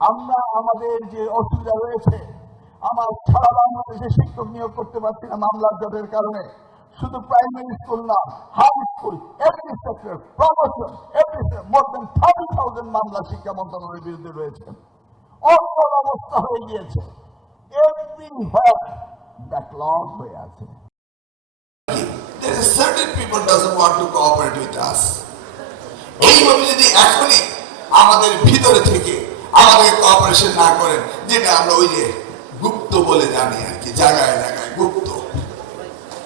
আমরা আমাদের যে অসুবিধা রয়েছে, আমার সারা বাংলাদেশে শিক্ষক নিয়োগ করতে পারছি না মামলার জটের কারণে। শুধু প্রাইমারি স্কুল না, high school, every sector, promotion, every more than 30,000 মামলা শিক্ষা মন্ত্রণালয়ের বিরুদ্ধে রয়েছে। অচল অবস্থা হয়ে গিয়েছে, এভরিহোয়ার ব্যাকলগ হয়ে আছে। There is certain people doesn't want to cooperate with us. এইভাবে যদি এখনই আমাদের ভিতরে থেকে আমাদের কোঅপারেশন না করেন, যেটা আমরা ওই যে গুপ্ত বলে জানি আর কি, জায়গায় জায়গায় গুপ্ত,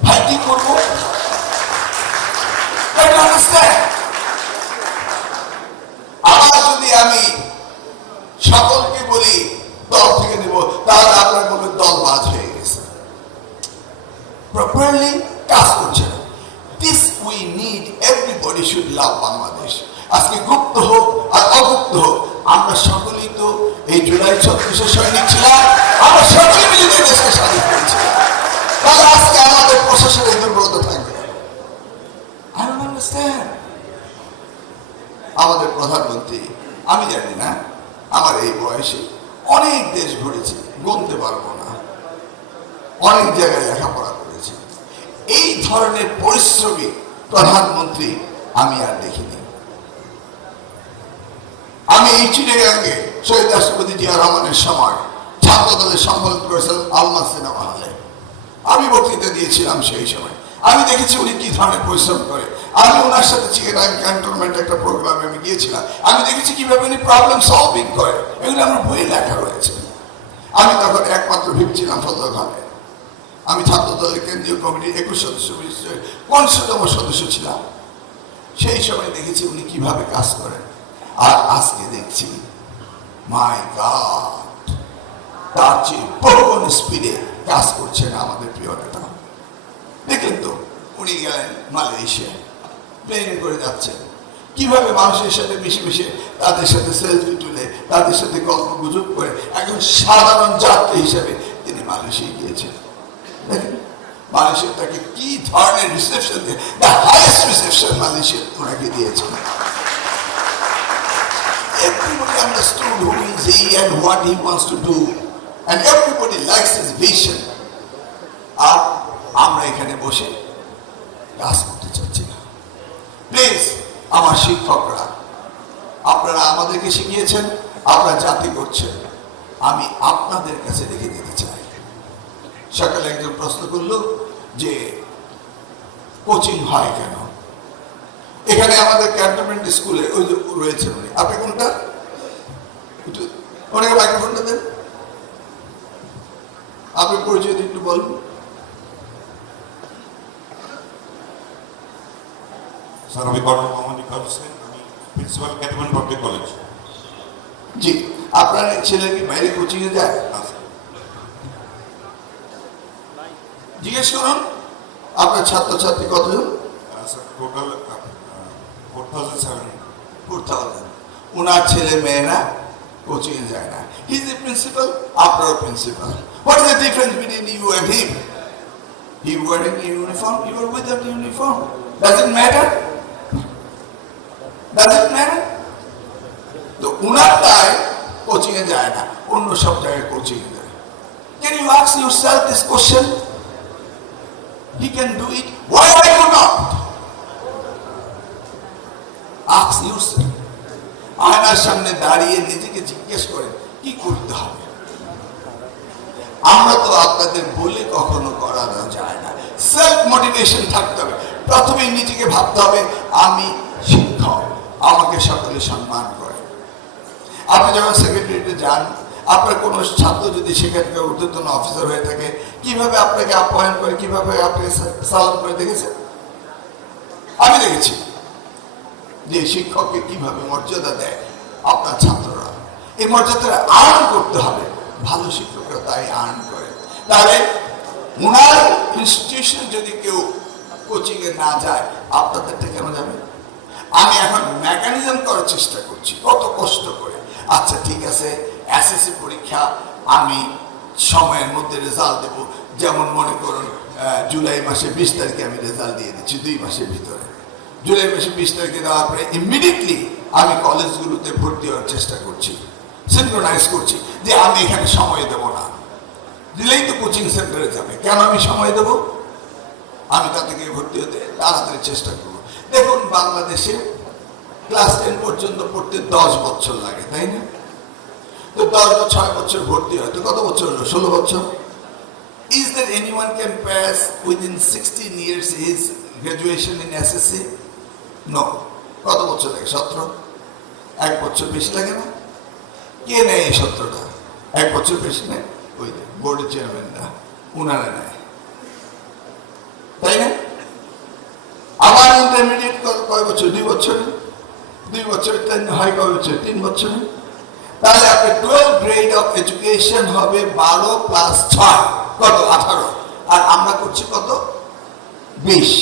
ভাই কি করবো? আবার যদি আমি সকলকে বলি দল থেকে নেব, তাহলে আপনার বলবে দল বাজ হয়ে গেছে, প্রপারলি কাজ করছে না। This we need, everybody should love Bangladesh. আজকে গুপ্ত হোক আর অগুপ্ত হোক, আমরা সকলেই তো এই জুলাই 36 সৈনিক ছিলাম, আমরা সকলে মিলে দেশকে স্বাধীন করেছিলাম। তাহলে আজকে আমাদের প্রশাসনের দুর্বলতা থাকবে। I don't understand. আমাদের প্রধানমন্ত্রী, আমি জানি না, আমার এই বয়সে অনেক দেশ ঘুরেছি, গুনতে পারবো না, অনেক জায়গায় লেখাপড়া করেছি। এই ধরনের পরিশ্রমী প্রধানমন্ত্রী আমি আর দেখিনি। আমি এই চিটাগাঙ্গে শহীদ রাষ্ট্রপতি জিয়া রহমানের সময় ছাত্র দলের সম্মেলন করেছিলাম আলমা সিনেমা হলে। আমি বক্তৃতা দিয়েছিলাম সেই সময়। আমি দেখেছি উনি কি ধরনের পরিশ্রম করে। আমি ওনার সাথে চিটাগাং ক্যান্টনমেন্ট একটা প্রোগ্রামে আমি গিয়েছিলাম। আমি দেখেছি কিভাবে উনি প্রবলেম সলভিং করে, এগুলো আমার বইয়ে লেখা রয়েছে। আমি তখন একমাত্র ভেবেছিলাম ফজলখানে। আমি ছাত্র দলের কেন্দ্রীয় কমিটির 21 সদস্য বিশিষ্ট 50তম সদস্য ছিলাম। সেই সময় দেখেছি উনি কিভাবে কাজ করেন, আর আজকে দেখছি মাই গড, তার চেয়ে বহুগুণ স্পিডে কাজ করছেন আমাদের প্রিয় নেতা। দেখলেন তো, উনি গেলেন মালয়েশিয়া, প্লেনে করে যাচ্ছেন, কিভাবে মানুষের সাথে মিশে মিশে তাদের সাথে সেলফি তুলে, তাদের সাথে গল্প গুজব করে একজন সাধারণ যাত্রী হিসেবে তিনি মালয়েশিয়া গিয়েছেন। দেখেন মালয়েশিয়া তাকে কি ধরনের রিসেপশন দিয়ে, দ্য হাইয়েস্ট রিসেপশন মালয়েশিয়া ওনাকে দিয়েছেন। Everybody understood who is he and what he wants to do, and everybody likes his vision. আর আমরা এখানে বসে কাজ করতে চাচ্ছি না। প্লিজ আমার শিক্ষকরা, আপনারা আমাদেরকে শিখিয়েছেন, আপনারা জাতি করছেন, আমি আপনাদের কাছে রেখে দিতে চাই। সকালে একজন প্রশ্ন করলো যে কোচিং হয় কেন এখানে আমাদের ক্যান্টনমেন্ট স্কুলে, ওই যে রয়েছে উনি, আপনি কোনটা একটু অনেক মাইক্রোফোনটা দেন, আপনি পরিচয় একটু বলুন। স্যার আমি কর্নেল মোহাম্মদ ইকবাল হোসেন, আমি প্রিন্সিপাল ক্যান্টনমেন্ট পাবলিক কলেজ। জি, আপনার ছেলে কি বাইরে কোচিং এ যায়? জিজ্ঞেস করুন আপনার ছাত্রছাত্রী কতজন? Sir total 4,700। ওনার ছেলে মেয়েরা কোচিং এ যায় না। হি ইজ এ প্রিন্সিপাল, আপনার principal. What is the difference between you and him? He wearing uniform, you are without uniform. Does it matter? Does it matter? তো ওনার তাই কোচিং এ যায় না, অন্য সব জায়গায় কোচিং এ যায়। Can you ask yourself this question? He can do it. Why I could not? Ask yourself. আয়নার সামনে দাঁড়িয়ে নিজেকে জিজ্ঞেস করেন কি করতে হবে। আমরা তো আপনাদের বলে কখনো করানো যায় না। সেলফ মোটিভেশন থাকতে হবে। প্রথমে নিজেকে ভাবতে হবে আমি শিক্ষক, আমাকে সকলে সম্মান করে। আপনি যখন সেক্রেটারিতে যান, আপনার কোন ছাত্র যদি সেখানকার ঊর্ধ্বতন অফিসার হয়ে থাকে, কিভাবে আপনাকে আপ্যায়ন করে, কিভাবে আপনাকে সালাম করে দেখেছেন? আমি দেখেছি যে শিক্ষককে কিভাবে মর্যাদা দেয় আপনার ছাত্ররা। এই মর্যাদাটা আর্ন করতে হবে, ভালো শিক্ষকরা তাই আর্ন করে। তাহলে ওনার ইনস্টিটিউশনে যদি কেউ কোচিং এ না যায়, আপনাদেরটা কেন যাবে? আমি এখন মেকানিজম করার চেষ্টা করছি, কত কষ্ট করে। আচ্ছা ঠিক আছে, এসএসসি পরীক্ষা আমি সময়ের মধ্যে রেজাল্ট দেব, যেমন মনে করুন জুলাই মাসে 20 তারিখে আমি রেজাল্ট দিয়ে দিচ্ছি, 2 মাসের ভিতরে। জুলাই মাসে 20 তারিখে দেওয়ার পরে ইমিডিয়েটলি আমি কলেজগুলোতে ভর্তি হওয়ার চেষ্টা করছি। সিনক্রোনাইজ করছি যে আমি এখানে সময় দেব না, দিলেই তো কোচিং সেন্টারে যাবে, কেন আমি সময় দেব? আমি তাদেরকে ভর্তি হতে তাড়াতাড়ি চেষ্টা করব। দেখুন, বাংলাদেশে ক্লাস 10 পর্যন্ত পড়তে 10 বছর লাগে, তাই না? তো 10 বা 6 বছর ভর্তি হয়, তো কত বছর হলো? 16 বছর। Is there anyone can pass within 16 years his graduation in SSC? No. কত বছর লাগে? 17। 1 বছর বেশি লাগে না? কে নেয় এই 17টা? 1 বছর বেশি নেয় ওই বোর্ডের চেয়ারম্যানরা, উনারা নেয়, তাই না? আমার ইন্টারমিডিয়েট কয় বছর? 2 বছরে। 2 বছর হয় কয় বছর? 3 বছরে। তাহলে আপনি 12 গ্রেড অফ এডুকেশন হবে 12 প্লাস 6 কত? 18। আর আমরা করছি কত? 20।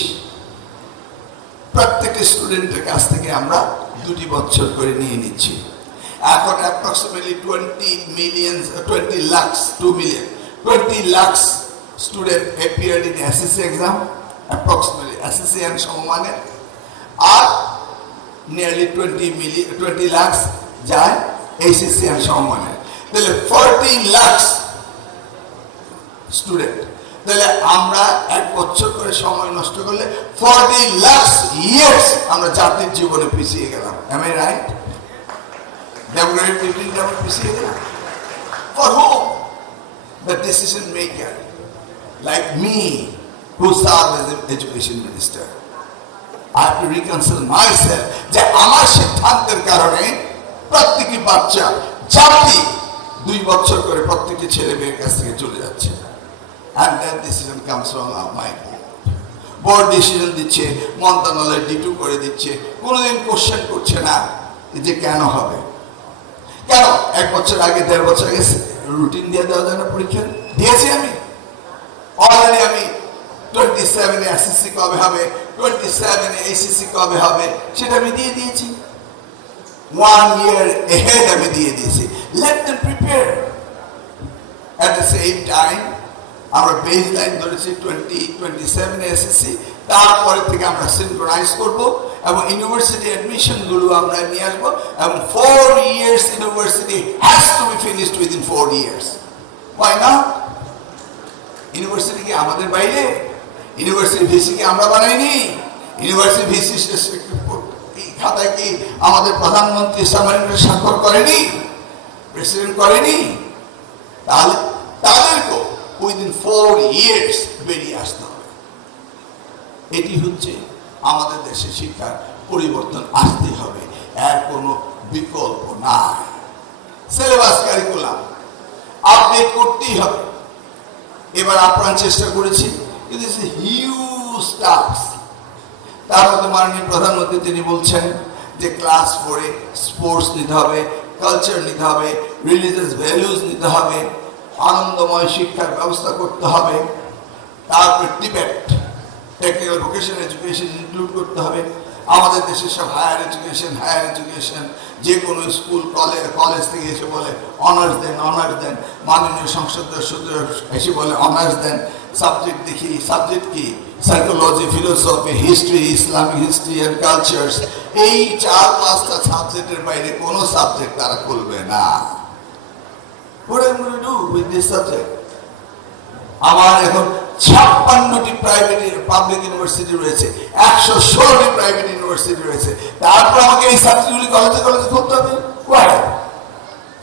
প্রত্যেকটা স্টুডেন্টের কাছ থেকে আমরা 2 বছর করে নিয়ে নিচ্ছি। এখন approximately 20 lakhs student appeared in SSC exam, approximately SSC and সমমানের, আর নিয়ারলি 20 lakhs যায় ACC and সমমানের। তাহলে 40 lakhs স্টুডেন্ট। তাহলে আমরা 1 বছর করে সময় নষ্ট করলে 40 lakhs years আমরা জাতির জীবনে পিছিয়ে গেলাম। Am I right? Democratic যেমন পিছিয়ে গেলাম। For whom? The decision maker, like me, who served as an education minister. I have to reconcile myself যে আমার সিদ্ধান্তের কারণে প্রত্যেকটি বাচ্চা জাতি 2 বছর করে প্রত্যেকটি ছেলে মেয়ের কাছ থেকে চলে যাচ্ছে। And that decision comes from my board. Board decision দিচ্ছে, মন্ত্রণালয় ডিটু করে দিচ্ছে, কোনোদিন কোশ্চেন করছে না যে কেন হবে। কেন 1 বছর আগে 1.5 বছর আগে রুটিন দিয়ে দেওয়া যায় না? পরীক্ষা দিয়েছি আমি অলরেডি। আমি 27 এ SSC কবে হবে, 27 এ ACC কবে হবে সেটা আমি দিয়ে দিয়েছি। 1 year ahead আমি দিয়ে দিয়েছি। Let them prepare. At the same time আমরা বেস লাইন ধরেছি 2027 এ SSC, তারপরে থেকে আমরা সিনক্রোনাইজ করব এবং ইউনিভার্সিটি অ্যাডমিশন গুলো আমরা নিয়ে আসবো এবং 4 years university has to be finished within 4 years. Why not? University কি আমাদের বাইরে? ইউনিভার্সিটি ভিসি কি আমরা বানাইনি? ইউনিভার্সিটি ভিসি খাতায় কি আমাদের প্রধানমন্ত্রী সামরিক স্বাক্ষর করেনি? প্রেসিডেন্ট করেনি? তাহলে তাদেরকেও উইদিন 4 years বেরিয়ে আসতে হবে। এটি হচ্ছে আমাদের দেশে শিক্ষার পরিবর্তন আসতে হবে, এর কোনো বিকল্প নাই। সিলেবাস কারিকুলাম আপডেট করতেই হবে। এবার আপ্রাণ চেষ্টা করেছি, কিন্তু হিউজ টাস্ক। তার মধ্যে মাননীয় প্রধানমন্ত্রী তিনি বলছেন যে ক্লাস 4 এ স্পোর্টস নিতে হবে, কালচার নিতে হবে, রিলিজিয়াস ভ্যালুজ নিতে হবে, আনন্দময় শিক্ষার ব্যবস্থা করতে হবে, তারপরে debate, technical vocational education include করতে হবে। আমাদের দেশের সব হায়ার এডুকেশন যে কোনো স্কুল কলেজ থেকে এসে বলে অনার্স দেন, মাননীয় সংসদ সদস্য এসে বলে অনার্স দেন। সাবজেক্ট দেখি, সাবজেক্ট কি? Psychology, philosophy, history, Islamic history and cultures. এই 4-5টা সাবজেক্টের বাইরে কোনো সাবজেক্ট তারা করবে না। What am I going to do with this subject? আমার এখন 56টি প্রাইভেট পাবলিক ইউনিভার্সিটি রয়েছে, 116টি প্রাইভেট ইউনিভার্সিটি রয়েছে। তারপর আমাকে এই সাবজেক্টগুলি কলেজে খুলতে হবে।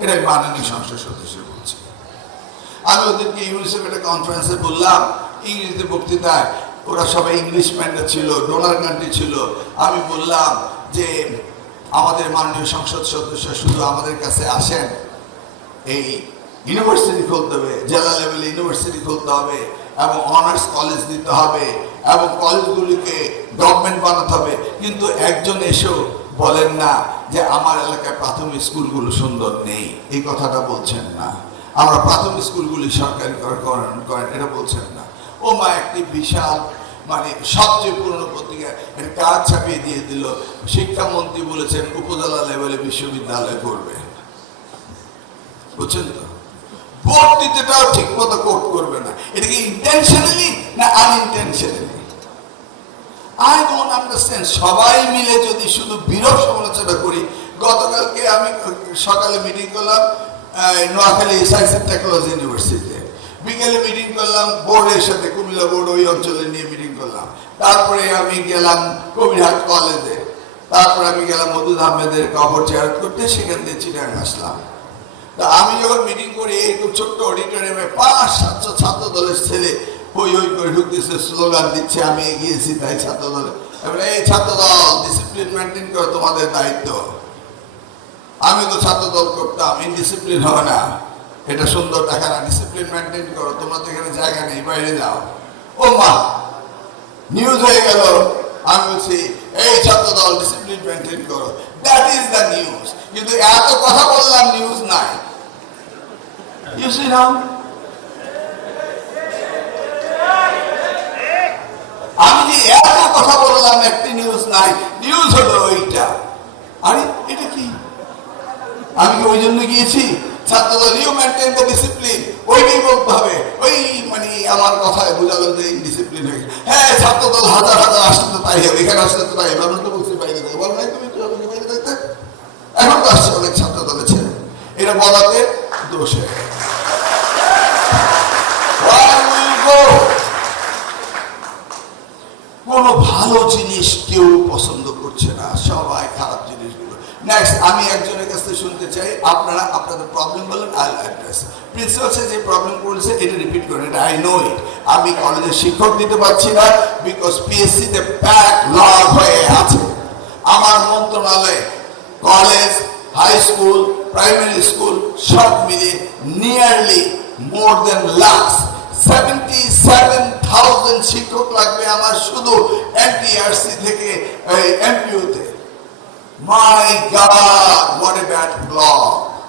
এটা মাননীয় সংসদ সদস্য বলছে। আমি ওদেরকে ইউনিসেফ একটা কনফারেন্সে বললাম, ইংরেজিতে বক্তৃতায়, ওরা সবাই ইংলিশম্যানরা ছিল, ডোনার কান্ট্রি ছিল। আমি বললাম যে আমাদের মাননীয় সংসদ সদস্য শুধু আমাদের কাছে আসেন, এই ইউনিভার্সিটি খুলতে হবে, জেলা লেভেলে ইউনিভার্সিটি খুলতে হবে এবং অনার্স কলেজ দিতে হবে এবং কলেজগুলিকে গভর্নমেন্ট বানাতে হবে, কিন্তু একজন এসেও বলেন না যে আমার এলাকায় প্রাথমিক স্কুলগুলো সুন্দর নেই, এই কথাটা বলছেন না। আমরা প্রাথমিক স্কুলগুলি সরকারি করেন এটা বলছেন না। ও মা একটি বিশাল সবচেয়ে পুরনো পত্রিকা এর কাজ ছাপিয়ে দিয়ে দিল, শিক্ষামন্ত্রী বলেছেন উপজেলা লেভেলে বিশ্ববিদ্যালয় করবে। বুঝছেন তো? বক্তৃতাটাও ঠিক মতো কোট করবে না। এটা কি ইন্টেনশনালি না আনইন্টেনশনালি? I don't understand. সবাই মিলে যদি শুধু বিরূপ সমালোচনা করি, গতকালকে আমি সকালে মিটিং করলাম নোয়াখালী সায়েন্স অ্যান্ড টেকনোলজি ইউনিভার্সিটিতে, বিকেলে মিটিং করলাম বোর্ডের সাথে, কুমিল্লা বোর্ড ওই অঞ্চলে নিয়ে মিটিং করলাম। তারপরে আমি গেলাম কবিরহাট কলেজে, তারপরে আমি গেলাম মধুদ আহমেদের কবর জিয়ারত করতে, সেখান থেকে চিটাগাং আসলাম। তা আমি যখন মিটিং করি এরকম ছোট্ট অডিটোরিয়ামে 500-700 ছাত্র দলের ছেলে হই হই করে ঢুকতেছে, স্লোগান দিচ্ছে, আমি এগিয়েছি তাই ছাত্র দলে। এই ছাত্র দল ডিসিপ্লিন মেনটেন করে তোমাদের দায়িত্ব। আমি তো ছাত্র দল করতাম, ইনডিসিপ্লিন হবে না, এটা সুন্দর দেখা না, ডিসিপ্লিন মেনটেন করো, তোমরা তো এখানে জায়গা নেই, বাইরে যাও। ও মা, নিউজ হয়ে গেল। আমি বলছি এই ছাত্র দল ডিসিপ্লিন মেনটেন করো, দ্যাট ইজ দ্য নিউজ। কিন্তু এত কথা বললাম, নিউজ নাই। ইউ সি নাও, আমি যে এত কথা বললাম, একটি নিউজ নাই। নিউজ হলো ওইটা। আরে এটা কি? আমি কি ওই জন্য গিয়েছি? ছাত্রদল ইউ মেনটেন দ্য ডিসিপ্লিন, ওইটাই বলতে হবে। ওই মানে আমার কথায় বোঝালো যে ইনডিসিপ্লিন হয়ে গেছে। হ্যাঁ, ছাত্রদল হাজার হাজার আসলে তো তাই হবে, এখানে আসলে তো তাই হবে। আমরা তো বলছি বাইরে থাকবে, বল নাই তুমি বাইরে থাকতে। এখন তো আসছে অনেক ছাত্রদলের ছেলে, এটা বলাতে দোষ হয়ে গেছে। কোনো ভালো জিনিস কেউ পছন্দ করছে না, সবাই খারাপ জিনিসগুলো। নেক্সট, আমি একজনের কাছ থেকে শুনতে চাই, আপনারা আপনাদের প্রবলেম বলেন, আই অ্যাড্রেস। প্রিন্সিপাল স্যার যে প্রবলেম করেছে এটা রিপিট করেন, এটা আই নো ইট। আমি কলেজের শিক্ষক দিতে পারছি না, বিকজ পিএসসি তে ব্যাক লগ হয়ে আছে। আমার মন্ত্রণালয়ে college, high school, primary school সব মিলে নিয়ারলি মোর দেন লাক্স 77,000 শিক্ষক লাগবে আমার শুধু এনটিআরসি থেকে এমপিওতে। My god, what a bad block.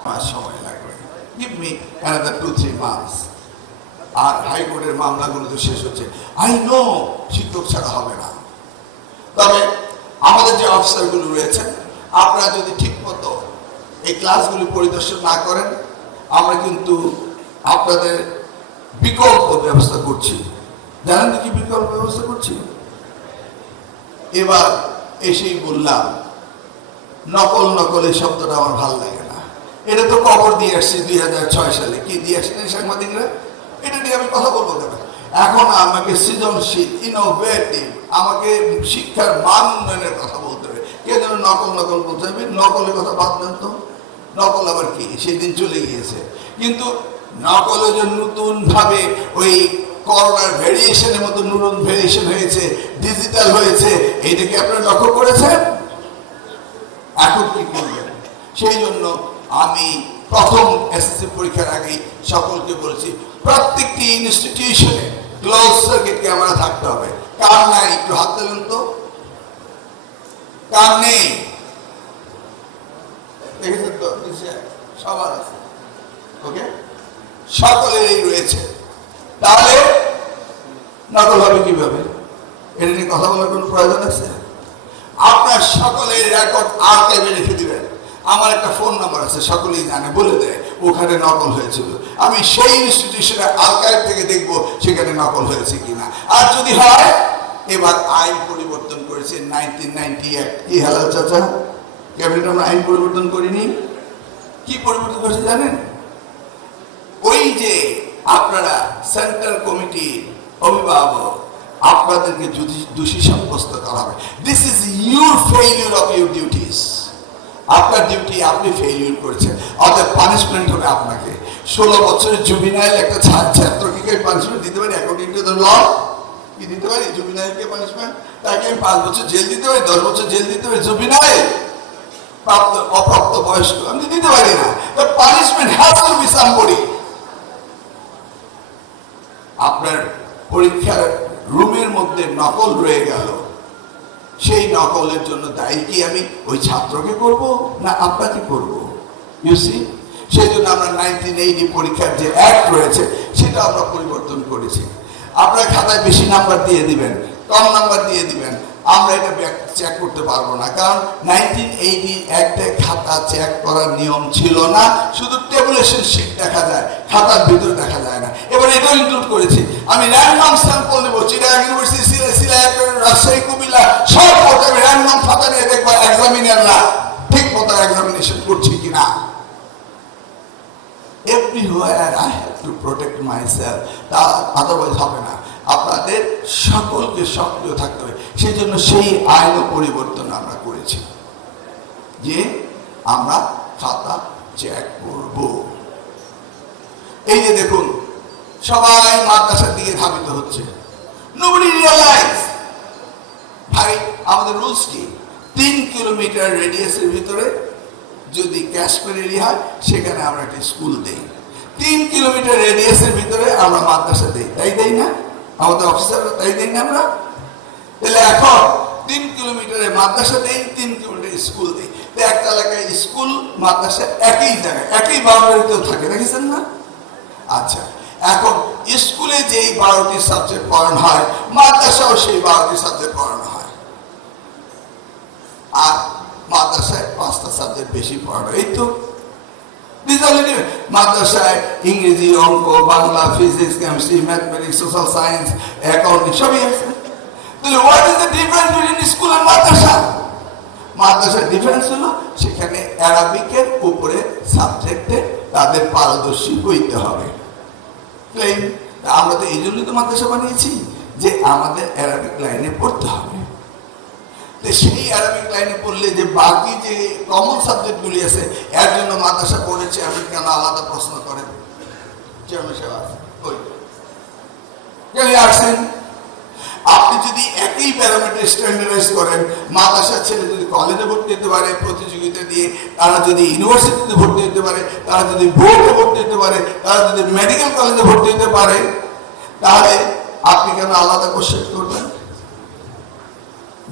আমার সময় লাগবে, গিভ মি অ্যানাদার 2-3 মান্থস। আর হাইকোর্টের মামলাগুলো তো শেষ হচ্ছে। আই নো শিক্ষক ছাড়া হবে না, তবে আমাদের যে অফিসারগুলো রয়েছেন, আপনারা যদি ঠিক মতো এই ক্লাসগুলি পরিদর্শন না করেন, আমরা কিন্তু আপনাদের বিকল্প ব্যবস্থা করছি। জানেন কি বিকল্প ব্যবস্থা করছি? এবার এসেই বললাম, নকল এই শব্দটা আমার ভালো লাগে না। এটা তো কবর দিয়ে আসছি 2006 সালে। কি দিয়ে আসছেন সাংবাদিকরা? এটা নিয়ে আমি কথা বলবো কেন? এখন আমাকে সৃজনশীল, ইনোভেটিভ, আমাকে শিক্ষার মান উন্নয়নের কথা বলতে হবে। কে যেন নকল বলতে হবে? নকলের কথা বাদ দেন তো। নকল আবার কি? সেই দিন চলে গিয়েছে। কিন্তু নকলে যে নতুন ভাবে ওই করোনার ভেরিয়েশনের মতো নতুন ভেরিয়েশন হয়েছে, ডিজিটাল হয়েছে, এইটাকে আপনারা লক্ষ্য করেছেন? এখন কি করবেন? সেই জন্য আমি প্রথম এসএসসি পরীক্ষার আগেই সকলকে বলছি, প্রত্যেকটি ইনস্টিটিউশনে ক্লোজ সার্কিট ক্যামেরা থাকতে হবে। কার নাই একটু হাত তোলেন তো। কার নেই? দেখেছেন তো, সবার আছে। ওকে, সকলেরই রয়েছে। তাহলে নকল হবে কিভাবে? এটা নিয়ে কথা বলার কোনো প্রয়োজন আছে? আপনার সকলের রেকর্ড আর্কাইভে রেখে দিবেন। আমার একটা ফোন নাম্বার আছে, সকলেই জানে, বলে দেয় ওখানে নকল হয়েছিল। আমি সেই ইনস্টিটিউশনের আর্কাইভ থেকে দেখবো সেখানে নকল হয়েছে কিনা। আর যদি হয়, এবার আইন পরিবর্তন করেছে 1998। কি হালাল চাচা, ক্যাবিনেট আমরা আইন পরিবর্তন করিনি। কি পরিবর্তন করেছে জানেন? ওই যে আপনারা সেন্ট্রাল কমিটি অভিভাবক, আপনাদেরকে দোষী সাব্যস্ত করা হবে। This is your failure of your duties. আপনার ডিউটি আপনি ফেইলিউর করেছেন, অর্থাৎ পানিশমেন্ট হবে আপনাকে। 16 বছরের জুবিনাইল একটা ছাত্রকে পানিশমেন্ট দিতে পারি অ্যাকর্ডিং টু দ্য ল? কি দিতে পারি জুবিনাইলকে পানিশমেন্ট? তাকে আমি 5 বছর জেল দিতে পারি, 10 বছর জেল দিতে পারি? জুবিনাইল অপ্রাপ্ত বয়স্ক আমি দিতে পারি না। Punishment has to be somebody. আপনার পরীক্ষার রুমের মধ্যে নকল রয়ে গেল, সেই নকলের জন্য দায়ী কি আমি ওই ছাত্রকে করব না আপনাকে করব? ইউ সি, সেই জন্য আমরা 1980 পরীক্ষার যে অ্যাক্ট রয়েছে সেটা আমরা পরিবর্তন করেছি। আপনারা খাতায় বেশি নাম্বার দিয়ে দিবেন, কম নাম্বার দিয়ে দিবেন, আমরা এটা চেক করতে পারবো না। কারণ 1980 অ্যাক্টে খাতা চেক করার নিয়ম ছিল না, শুধু টেবুলেশন শিট দেখা যায়, খাতার ভিতরে দেখা যায় না। এবার এটাও ইনক্লুড করেছি। আমি র্যান্ডম স্যাম্পল নেব, চিটাগাং ইউনিভার্সিটি, সিলেট, রাজশাহী, কুমিল্লা, সব আমি র্যান্ডম খাতা নিয়ে দেখবো এক্সামিনাররা ঠিক মতো এক্সামিনেশন করছি কিনা। Everywhere I have to protect my self, তা আদারওয়াইজ হবে না। আপনাদের সকলকে সক্রিয় থাকতে হবে। সেই জন্য সেই আইনও পরিবর্তন আমরা করেছি যে আমরা খাতা চেক করব। এই যে দেখুন, সবাই মাদ্রাসার দিকে ধাবিত হচ্ছে। নোবডি রিয়ালাইজ, ভাই আমাদের রুলস কি? 3 কিলোমিটার রেডিয়াসের ভিতরে যদি ক্যাশমের এরিয়া হয় সেখানে আমরা একটা স্কুল দেই। 3 কিলোমিটার রেডিয়াসের ভিতরে আমরা মাদ্রাসা দেই, তাই দেই না? আমাদের অফিসাররা তাই দেই না আমরা? তাহলে এখন 3 কিলোমিটারে মাদ্রাসা দেই, 3 কিলোমিটার স্কুল দেই। তো একটা এলাকায় স্কুল মাদ্রাসা একই জায়গায় একই বাউন্ডারিতেও থাকে, দেখেছেন না? আচ্ছা, এখন স্কুলে যেই 12টি সাবজেক্ট পড়ানো হয়, মাদ্রাসাও সেই 12টি সাবজেক্ট পড়ানো হয়। আর মাদ্রাসায় 5টা সাবজেক্ট বেশি পড়ানো। এই তো মাদ্রাসায় ইংরেজি, অঙ্ক, Bangla, physics, chemistry, mathematics, social science, accounting সবই আছে। তাহলে what is the difference between school আর মাদ্রাসা? মাদ্রাসার ডিফারেন্স হলো সেখানে অ্যারাবিকের উপরে সাবজেক্টে তাদের পারদর্শী হইতে হবে। আমরা তো এই জন্যই তো মাদ্রাসা বানিয়েছি যে আমাদের অ্যারাবিক লাইনে পড়তে হবে। সেই অ্যারাবিক লাইনে পড়লে যে বাকি যে কমন সাবজেক্ট গুলি আছে, এর জন্য মাদ্রাসা বোর্ডের চেয়ারম্যান কেন আলাদা প্রশ্ন করেন? চেয়ারম্যান সাহেব আসেন। আপনি যদি একই প্যারামিটার স্ট্যান্ডার্ডাইজ করেন, মাদ্রাসার ছেলে যদি কলেজে ভর্তি হতে পারে প্রতিযোগিতা দিয়ে, তারা যদি ইউনিভার্সিটিতে ভর্তি হতে পারে, তারা যদি বোর্ডে ভর্তি হতে পারে, তারা যদি মেডিকেল কলেজে ভর্তি হতে পারে, তাহলে আপনি কেন আলাদা কোশ্চেন করবেন?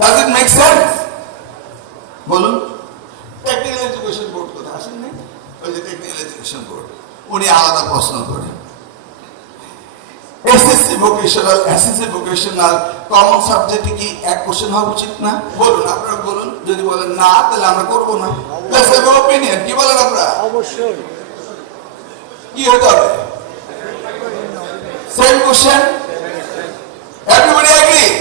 Does it make sense? বলুন। টেকনিক্যাল এডুকেশন বোর্ড কোথায় আসেন নাই? ওই যে টেকনিক্যাল এডুকেশন বোর্ড, উনি আলাদা প্রশ্ন করেন। SSC vocational, SSC vocational common সাবজেক্টে কি এক কোশ্চেন হওয়া উচিত না? বলুন, আপনারা বলুন। যদি বলেন না, তাহলে আমরা করবো না। Let's have an opinion. কি বলেন আপনারা? অবশ্যই। কি হতে হবে? Same question? Everybody agree?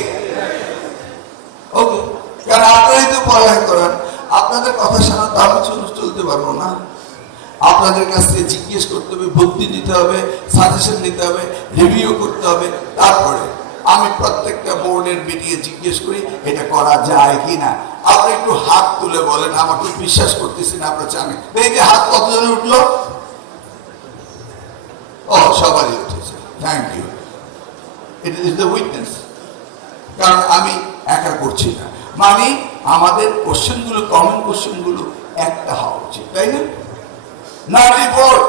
ওকে, কারণ আপনারাই তো পড়ালেখা করেন, আপনাদের কথা শোনা তো আমি চলতে পারবো না। আপনাদের কাছ থেকে জিজ্ঞেস করতে হবে, বুদ্ধি দিতে হবে, সাজেশন নিতে হবে, রিভিউ করতে হবে। তারপরে আমি প্রত্যেকটা বোর্ডের মিটিংয়ে জিজ্ঞেস করি এটা করা যায় কিনা। আপনি একটু হাত তুলে বলেন, আমাকে বিশ্বাস করতেছি না আপনার জানেন। এই যে হাত কতজনে উঠলো? ও, সবারই উঠেছে, thank you. It is the witness. কারণ আমি একা করছি না, মানে আমাদের কোশ্চেনগুলো, কমন কোশ্চেনগুলো একটা হওয়া উচিত, তাই না? নারী বোর্ড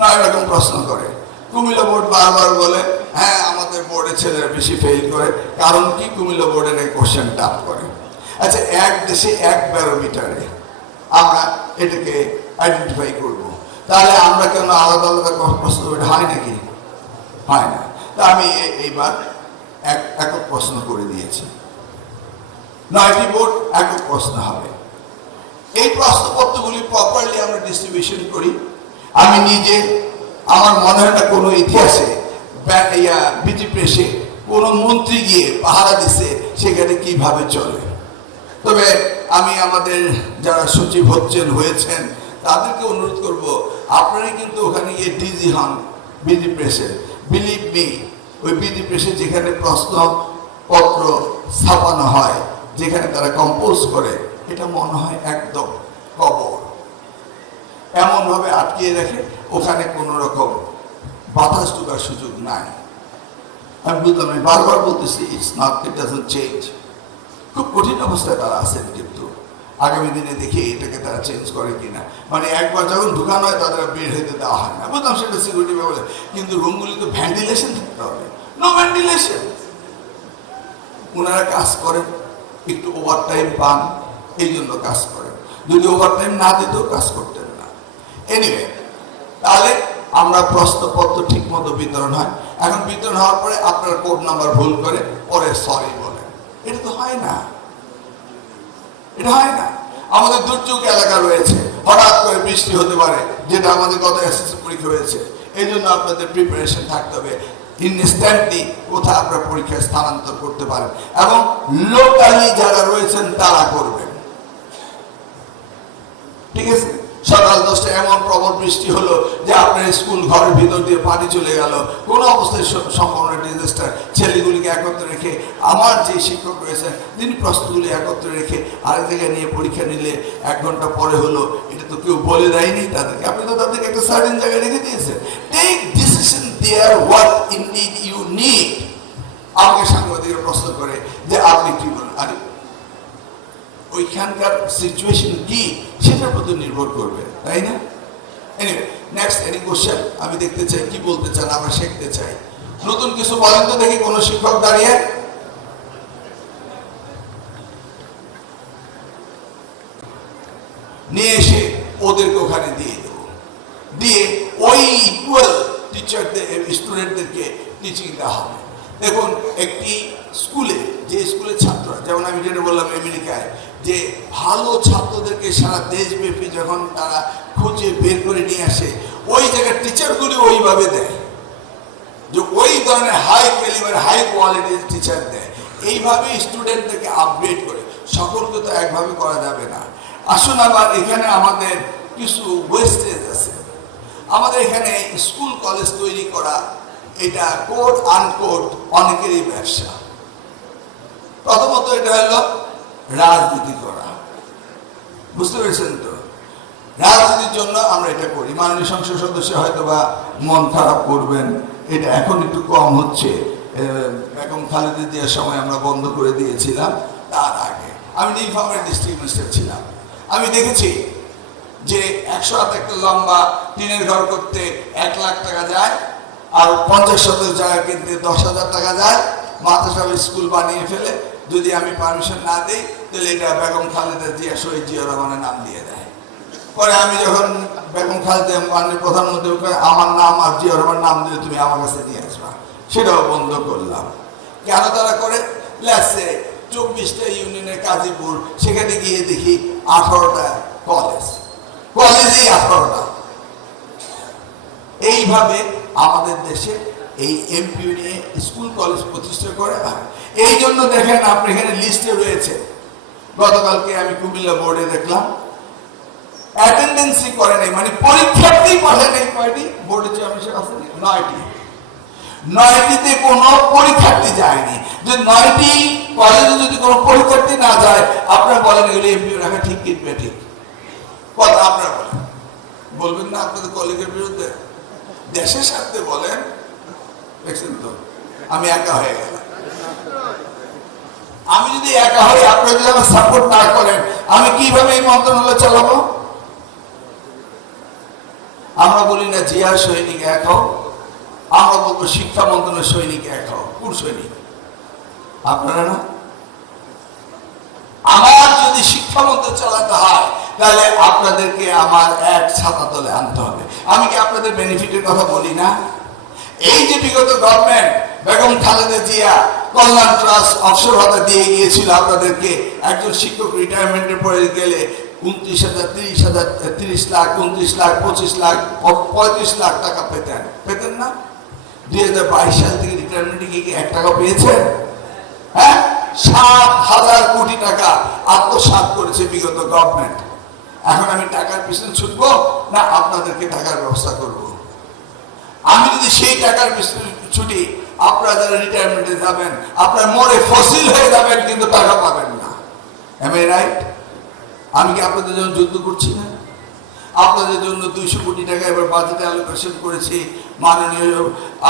9 রকম প্রশ্ন করে। কুমিল্লা বোর্ড বারবার বলে হ্যাঁ আমাদের বোর্ডের ছেলেরা বেশি ফেল করে, কারণ কি? কুমিল্লা বোর্ডের এই কোশ্চেন টাফ করে। আচ্ছা, এক দেশে এক ব্যারোমিটারে আমরা এটাকে আইডেন্টিফাই করব, তাহলে আমরা কেন আলাদা আলাদা প্রশ্ন? এটা হয় নাকি? হয় না। তা আমি এইবার একক প্রশ্ন করে দিয়েছি। 9টি বোর্ড একক প্রশ্ন হবে। এই প্রশ্নপত্রগুলি প্রপারলি আমরা ডিস্ট্রিবিউশন করি। আমি নিজে, আমার মনে হয় না কোনো ইতিহাসে বিজি প্রেসে কোনো মন্ত্রী গিয়ে পাহারা দিচ্ছে সেখানে কিভাবে চলে। তবে আমি আমাদের যারা সচিব হয়েছেন তাদেরকে অনুরোধ করব, আপনারা কিন্তু ওখানে গিয়ে ডিজি হন বিজি প্রেসে। বিলিভ মি, ওই বিজি প্রেসে যেখানে প্রশ্নপত্র ছাপানো হয়, যেখানে তারা কম্পোজ করে, এটা মনে হয় একদম কবর, এমন ভাবে আটকিয়ে রাখে, ওখানে কোন রকম বাতাস ঢোকার সুযোগ নাই। আমি বুঝলাম, আমি বারবার বলতেছি it's not, it doesn't change. খুব কঠিন অবস্থায় তারা আছেন, কিন্তু আগামী দিনে দেখি এটাকে তারা চেঞ্জ করে কিনা। মানে একবার যখন ঢুকানো হয় তাদের বের হইতে দেওয়া হয় না, বুঝলাম সেটা সিকিউরিটি ব্যাপারে, কিন্তু রুমগুলি তো ভেন্টিলেশন থাকতে হবে। No ventilation. ওনারা কাজ করেন, একটু ওভার টাইম পান, এই জন্য কাজ করেন। যদি ওভার টাইম না দিত কাজ করতেন না। এনিওয়ে, তাহলে আমরা প্রশ্নপত্র ঠিক মতো বিতরণ হয়। এখন বিতরণ হওয়ার পরে আপনার কোড নাম্বার ভুল করে পরে সরি বলেন, এটা তো হয় না, এটা হয় না। আমাদের দুর্যোগ এলাকা রয়েছে, হঠাৎ করে বৃষ্টি হতে পারে, যেটা আমাদের গত এসএসসি পরীক্ষা হয়েছে। এই জন্য আপনাদের প্রিপারেশন থাকতে হবে। ইনস্ট্যান্টলি কোথায় আপনার পরীক্ষায় স্থানান্তর করতে পারেন, এবং লোকালি যারা রয়েছেন তারা করবেন। ঠিক আছে, সকাল 10টায় এমন প্রবল বৃষ্টি হলো যে আপনার স্কুল ঘরের ভিতর দিয়ে পানি চলে গেল, কোন অবস্থায় সম্পূর্ণ ডিজাস্টার। ছেলেগুলিকে একত্রে রেখে আমার যে শিক্ষক রয়েছেন তিনি প্রশ্নগুলি একত্রে রেখে আরেক জায়গায় নিয়ে পরীক্ষা নিলে 1 ঘন্টা পরে হলো, এটা তো কেউ বলে দেয়নি তাদেরকে, আপনি তো তাদেরকে একটা সার্টেন জায়গায় রেখে দিয়েছেন। Take decision there what indeed you need. আমাকে সাংবাদিকরা প্রশ্ন করে যে আপনি কি বলেন, আরে ওইখানকার সিচুয়েশন কি সেটার প্রতি নির্ভর করবে, তাই না? Anyway, next any question? আমি দেখতে চাই কি বলতে চান, আমরা শিখতে চাই। নতুন কিছু বলেন তো দেখি, কোন শিক্ষক দাঁড়িয়ে। নিয়ে এসে ওদেরকে ওখানে দিয়ে দেবো, দিয়ে ওই ইকুয়াল টিচারদের স্টুডেন্টদেরকে টিচিং দেওয়া হবে। দেখুন, একটি স্কুলে, যে স্কুলের ছাত্ররা, যেমন আমি যেটা বললাম আমেরিকায়, যে ভালো ছাত্রদেরকে সারা দেশব্যাপী যখন তারা খুঁজে বের করে নিয়ে আসে, ওই জায়গার টিচারগুলি ওইভাবে দেয়, যে ওই ধরনের হাই ক্যালিবার হাই কোয়ালিটির টিচার দেয়। এইভাবে স্টুডেন্টদেরকে আপগ্রেড করে, সকলকে তো একভাবে করা যাবে না। আসুন, আবার এখানে আমাদের কিছু ওয়েস্টেজ আছে। আমাদের এখানে স্কুল কলেজ তৈরি করা, এটা কোট আনকোট অনেকেরই ব্যবসা। প্রথমত এটা হলো রাজনীতি করা, বুঝতে পেরেছেন তো? রাজনীতির জন্য আমরা এটা করি। মাননীয় সংসদ সদস্য হয়তো বা মন খারাপ করবেন, এটা এখন একটু কম হচ্ছে। বেগম খালেদা জিয়ার সময় আমরা বন্ধ করে দিয়েছিলাম। তার আগে আমি নীলফামারী ডিস্ট্রিক্ট মিনিস্টার ছিলাম। আমি দেখেছি যে 100 হাত একটা লম্বা টিনের ঘর করতে 1 লাখ টাকা যায়, আর 50 শতক জায়গা কিনতে 10,000 টাকা যায়। মাদ্রাসা স্কুল বানিয়ে ফেলে, যদি আমি পারমিশন না দিই তাহলে এটা বেগম খালেদা জিয়া শহীদ জিয়াউর রহমানের নাম দিয়ে দেয়। পরে আমি যখন বেগম খালেদা মাননীয় প্রধানমন্ত্রী আমার নাম আর জিয়াউর রহমানের নাম দিলে তুমি আমার কাছে নিয়ে আসবা, সেটাও বন্ধ করলাম। কেন তারা করে? লেটসে 24টা ইউনিয়নের কাজীপুর, সেখানে গিয়ে দেখি 18টা কলেজেই 18টা। এইভাবে আমাদের দেশে এই এমপিও নিয়ে স্কুল কলেজ প্রতিষ্ঠা করে। এই জন্য দেখেন, আপনি এখানে লিস্টে রয়েছে, গতকালকে আমি কুমিল্লা বোর্ডে দেখলাম অ্যাটেন্ডেন্সই করে নাই, মানে পরীক্ষার্থী পাঠে নেই। কয়টি বোর্ডে চেয়ারম্যান আছে? 9টি। 9টিতে কোনো পরীক্ষার্থী যায়নি। যে 9টি কলেজে যদি কোনো পরীক্ষার্থী না যায়, আপনারা বলেন এগুলো এমপিও রাখা ঠিক কিনবে? ঠিক কথা আপনারা বলবেন না আপনাদের কলিগের বিরুদ্ধে? দেশের স্বার্থে বলেন, দেখছেন তো আমি একা হয়ে গেলাম। আমি যদি একা হই, আপনারা যদি আমার সাপোর্ট না করেন, আমি কিভাবে এই মন্ত্রণালয় চালাবো? আমরা বলি না জিয়া সৈনিক এক হও, আমরা বলবো শিক্ষা মন্ত্রণালয়ের সৈনিক এক হও। কোন সৈনিক? আপনারা না? আমার যদি শিক্ষা মন্ত্রণ চালাতে হয়, তাহলে আপনাদেরকে আমার এক ছাতা তলে আনতে হবে। আমি কি আপনাদের বেনিফিটের কথা বলি না? এই যে বিগত গভর্নমেন্ট বেগম খালেদা জিয়া কল্যাণ ট্রাস্ট অবসর ভাতা দিয়ে গিয়েছিল আপনাদেরকে, একজন শিক্ষক রিটায়ারমেন্টের পরে গেলে 29,000, 30,000, 30 লাখ, 29 লাখ, 25 লাখ, 35 লাখ টাকা পেতেন না? 2022 সাল থেকে রিটায়ারমেন্টে গিয়ে 1 টাকা পেয়েছেন? হ্যাঁ, 7,000 কোটি টাকা আত্মসাৎ করেছে বিগত গভর্নমেন্ট। এখন আমি টাকার পিছনে ছুটবো না আপনাদেরকে টাকার ব্যবস্থা করব? আমি যদি সেই টাকার পিছনে ছুটি, আপনারা যারা রিটায়ারমেন্টে যাবেন, আপনারা মরে ফসিল হয়ে যাবেন, কিন্তু টাকা পাবেন না। Am I right? আমি কি আপনাদের জন্য যুদ্ধ করছি না? আপনাদের জন্য 200 কোটি টাকা এবার বাজেটে অ্যালোকেশন করেছি। মাননীয়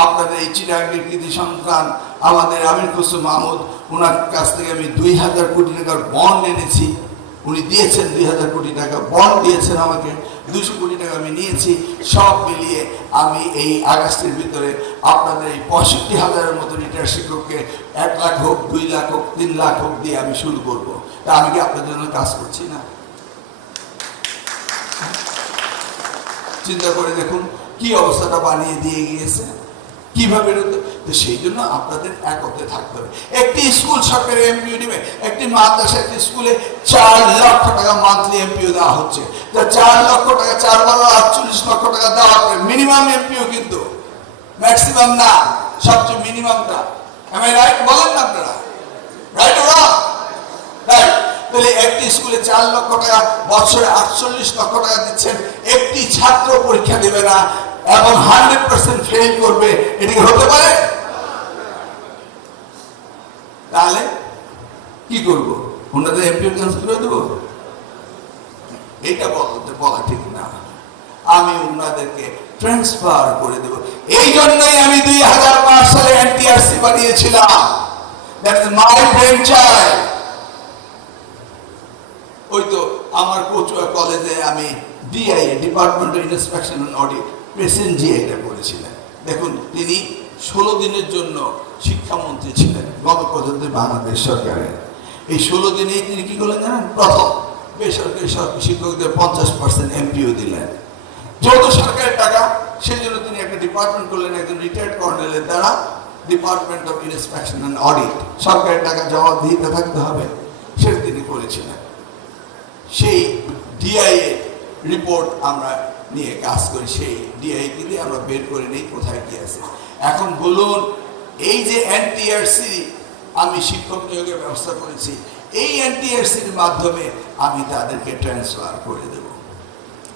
আপনাদের এই চিরাঙ্গের কৃতি সন্তান আমাদের আমির খসরু মাহমুদ, ওনার কাছ থেকে আমি 2,000 কোটি টাকার বন্ড এনেছি। উনি দিয়েছেন 2,000 কোটি টাকা বন্ড দিয়েছেন আমাকে, 200 কোটি টাকা আমি নিয়েছি। সব মিলিয়ে আমি এই আগস্টের ভিতরে আপনাদের এই 65,000-এর মতো রিটায়ার শিক্ষককে 1 লাখ হোক, 2 লাখ হোক, 3 লাখ হোক দিয়ে আমি শুরু করব। তা আমি কি আপনাদের জন্য কাজ করছি না? চিন্তা করে দেখুন কি অবস্থাটা বানিয়ে দিয়ে গিয়েছে, কিভাবে। তো সেই জন্য আপনাদের একত্রে থাকতে হবে। একটি স্কুল সরকারি এমপিও নেবে, একটি মাদ্রাসা একটি স্কুলে 4 লক্ষ টাকা মান্থলি এমপিও দেওয়া হচ্ছে। 4 লক্ষ টাকা, 4 × 48 লক্ষ টাকা দেওয়া হবে মিনিমাম এমপিও, কিন্তু ম্যাক্সিমাম না, সবচেয়ে মিনিমামটা। M I right? বলেন না আপনারা, রাইট ওরা? রাইট। তাহলে একটি স্কুলে 4 লক্ষ টাকা, বছরে 48 লক্ষ টাকা দিচ্ছেন, একটি ছাত্র পরীক্ষা দেবে না এবং 100% ফেল করবে, এটা কি হতে পারে? তাহলে কি করবো? ওনাদের এমপি ক্যান্সেল করে দেবো? এটা বলা ঠিক না। আমি ওনাদেরকে ট্রান্সফার করে দেব। এই জন্যই আমি 2005 সালে এনটিআরসি বানিয়েছিলাম। That is my brainchild. ওই তো আমার কচুয়া কলেজে আমি DIA, department of inspection and audit, president জিআইটা করেছিলেন। দেখুন, তিনি 16 দিনের জন্য শিক্ষামন্ত্রী ছিলেন গণপ্রজাতন্ত্রী বাংলাদেশ সরকারের। এই 16 দিনেই তিনি কি করলেন জানেন? প্রথম বেসরকারি শিক্ষকদের 50% এমপিও দিলেন। যৌথ সরকারের টাকা, সেই জন্য তিনি একটা ডিপার্টমেন্ট করলেন একজন রিটায়ার্ড কর্নেলের দ্বারা, department of inspection and audit. সরকারের টাকা জবাবদিহিতে থাকতে হবে, সেটা তিনি করেছিলেন। সেই ডিআইএ রিপোর্ট আমরা নিয়ে কাজ করি, সেই ডিআইকে দিয়ে আমরা বের করে নিই কোথায় কি আছে। এখন বলুন, এই যে এনটিআরসি আমি শিক্ষক নিয়োগের ব্যবস্থা করেছি, এই এনটিআরসির মাধ্যমে আমি তাদেরকে ট্রান্সফার করে দেব,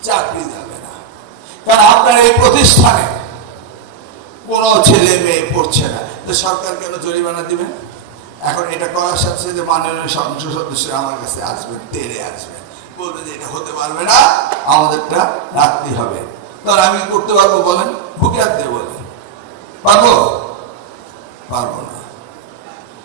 চাকরি যাবে না। কারণ আপনার এই প্রতিষ্ঠানে কোনো ছেলে মেয়ে পড়ছে না, তো সরকার কেন জরিমানা দিবেন? এখন এটা করার সাথে সাথে মাননীয় সংসদ সদস্য আমার কাছে আসবেন, তেড়ে আসবেন, বলবে যে এটা হতে পারবে না, আমাদেরটা রাখতে হবে। তাহলে আমি করতে পারবো বলেন? বুকে হাত দিয়ে বলেন, পারবো? পারবো না,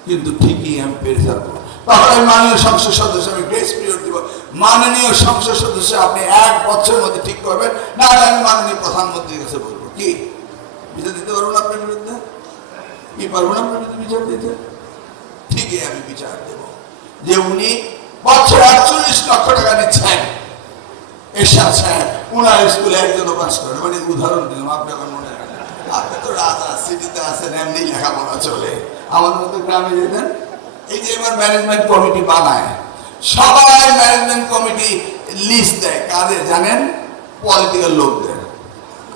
কিন্তু ঠিকই আমি পেরে থাকবো। তখন আমি মাননীয় সংসদ সদস্য, আমি গ্রেস পিরিয়ড দিব। মাননীয় সংসদ সদস্য আপনি 1 বছরের মধ্যে ঠিক করবেন, না আমি মাননীয় প্রধানমন্ত্রীর কাছে বলবো। কি বিচার দিতে পারবো না আপনার বিরুদ্ধে? কি পারবো না আপনার বিরুদ্ধে বিচার দিতে? ঠিকই আমি বিচার দেব যে উনি বছরে 48 লক্ষ টাকা নিচ্ছেন। এরশাদ সাহেব উনার স্কুলে একজনও পাস করে, মানে উদাহরণ দিলাম, আপনি এখন মনে রাখেন। আপনি তো রাজা, সিটিতে আছেন, এমনি লেখাপড়া চলে। আমাদের মতো গ্রামে যেতেন। এই যে এবার ম্যানেজমেন্ট কমিটি বানায়, সবাই ম্যানেজমেন্ট কমিটি লিস্ট দেয় কাদের জানেন? পলিটিক্যাল লোকদের।